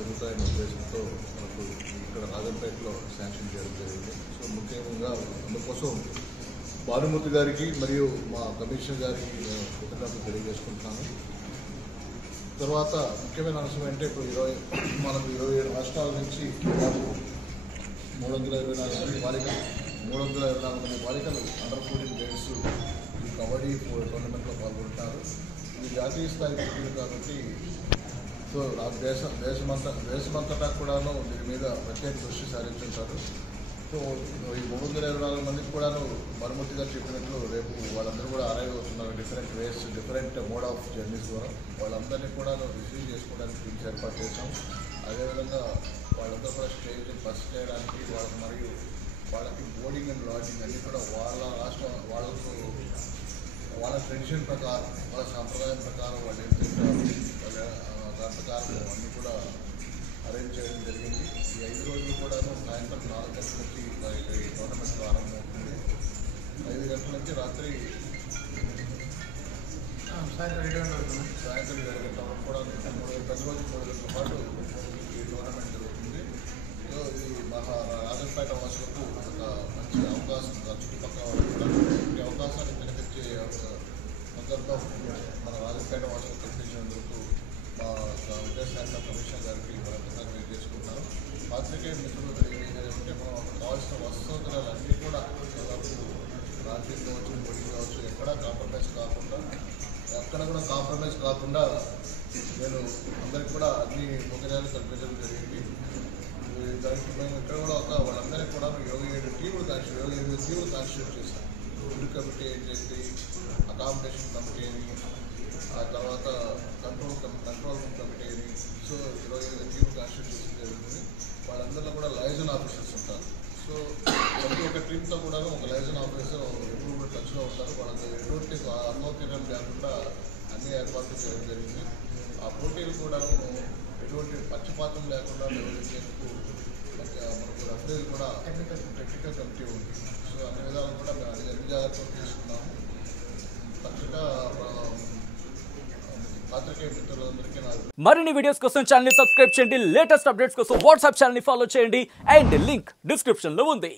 జరుగుతాయనే ఉద్దేశంతో మనకు ఇక్కడ రాజంపేటలో శాంక్షన్ చేయడం జరిగింది. సో ముఖ్యంగా అందుకోసం భానుమూర్తి గారికి మరియు మా కమిషనర్ గారికి నేను కృతజ్ఞతలు తెలియజేసుకుంటున్నాను. తర్వాత ముఖ్యమైన అంశం అంటే ఇప్పుడు మనకు 27 రాష్ట్రాల నుంచి 324 మంది బాలికలు అండర్ 14 గేమ్స్ ఈ కబడ్డీ టోర్నమెంట్లో పాల్గొంటున్నారు. ఇది జాతీయ స్థాయి పోటీలు కాబట్టి సో దేశమంతటా కూడాను దీని మీద ప్రత్యేక దృష్టి సారించుంటారు. సో ఈ 324 మందికి కూడాను భానుమూర్తి గారు చెప్పినట్లు రేపు వాళ్ళందరూ కూడా అరైవ్ అవుతున్నారు డిఫరెంట్ మోడ్ ఆఫ్ జర్నీస్ ద్వారా. వాళ్ళందరినీ కూడా రిసీవ్ చేసుకోవడానికి టీమ్స్ ఏర్పాటు చేశాం. అదేవిధంగా వాళ్ళందరూ కూడా స్టేజ్ బస్ చేయడానికి మరియు వాళ్ళకి బోర్డింగ్ అండ్ లాడ్జింగ్ అన్నీ కూడా వాళ్ళ ట్రెడిషన్ ప్రకారం వాళ్ళ సాంప్రదాయం ప్రకారం వాళ్ళు ఏం తింటారు దాని ప్రకారం అన్నీ కూడా అరేంజ్ చేయడం జరిగింది. ఈ 5 రోజులు కూడా సాయంత్రం 4 గంటల నుంచి ఈ టోర్నమెంట్ ప్రారంభమవుతుంది. 5 గంటల నుంచి రాత్రి సాయంత్రం 7 గంటల వరకు కూడా ప్రతిరోజు 3 గంటల పాటు ఈ టోర్నమెంట్ జరుగుతుంది. సో ఇది రాజంపేట వాసులకు ఒక మంచి అవకాశం, చుట్టుపక్కల వాళ్ళకి కూడా ఈ అవకాశాన్ని కనిపించే సందర్భం మన రాజంపేట వాసులకు కనిపించినందుకు మా విదేశాంగ కమిషనర్ గారికి మరొకసారి తెలియజేసుకున్నాను. పాత్రికేయ మిత్రులు తెలియజేయాలంటే మనం కావాల్సిన వసతులు అన్నీ కూడా దాదాపు రాజకీయ కావచ్చు, బోర్డింగ్ కావచ్చు, ఎక్కడ కాంప్రమైజ్ కాకుండా నేను అందరికీ కూడా అన్ని సౌకర్యాలు కల్పించడం జరిగింది. దానికి మేము ఇక్కడ కూడా వాళ్ళందరికీ కూడా 27 టీములు కాన్స్టిట్యూట్ చేశాం. ఫుడ్ కమిటీ ఏంటి, అకామిడేషన్ కమిటీ అని, ఆ తర్వాత కంట్రోల్ రూమ్ కమిటీ అని. సో 27 టీములు కాన్స్టిట్యూట్ చేసిన జరుగుతుంది. వాళ్ళందరిలో కూడా లైజన్ ఆఫీసర్స్ ఉంటారు. సో ప్రతి ఒక్క టీంతో కూడా ఒక లైజన్ ఆఫీసర్ ఎప్పుడు కూడా టచ్లో ఉంటారు. వాళ్ళకి ఎటువంటి అసౌకర్యం లేకుండా అన్ని ఏర్పాట్లు చేయడం జరిగింది. ఆ పోటీలు కూడా ఎటువంటి పక్షపాతం లేకుండా నిర్వహించేందుకు మనకు రెఫరీలు కూడా టెక్నికల్ కమిటీ ఉంది. సో అన్ని విధాలు కూడా మేము అన్ని జాగ్రత్తలు తీసుకున్నాము. తక్షణంగా పాత్రికేయ మిత్రులందరికీ మరిన్ని వీడియోస్ కోసం ఛానల్ ని సబ్స్క్రైబ్ చేయండి. లేటెస్ట్ అప్డేట్స్ కోసం వాట్సాప్ ఛానల్ ని ఫాలో చేయండి. అండ్ లింక్ డిస్క్రిప్షన్ లో ఉంది.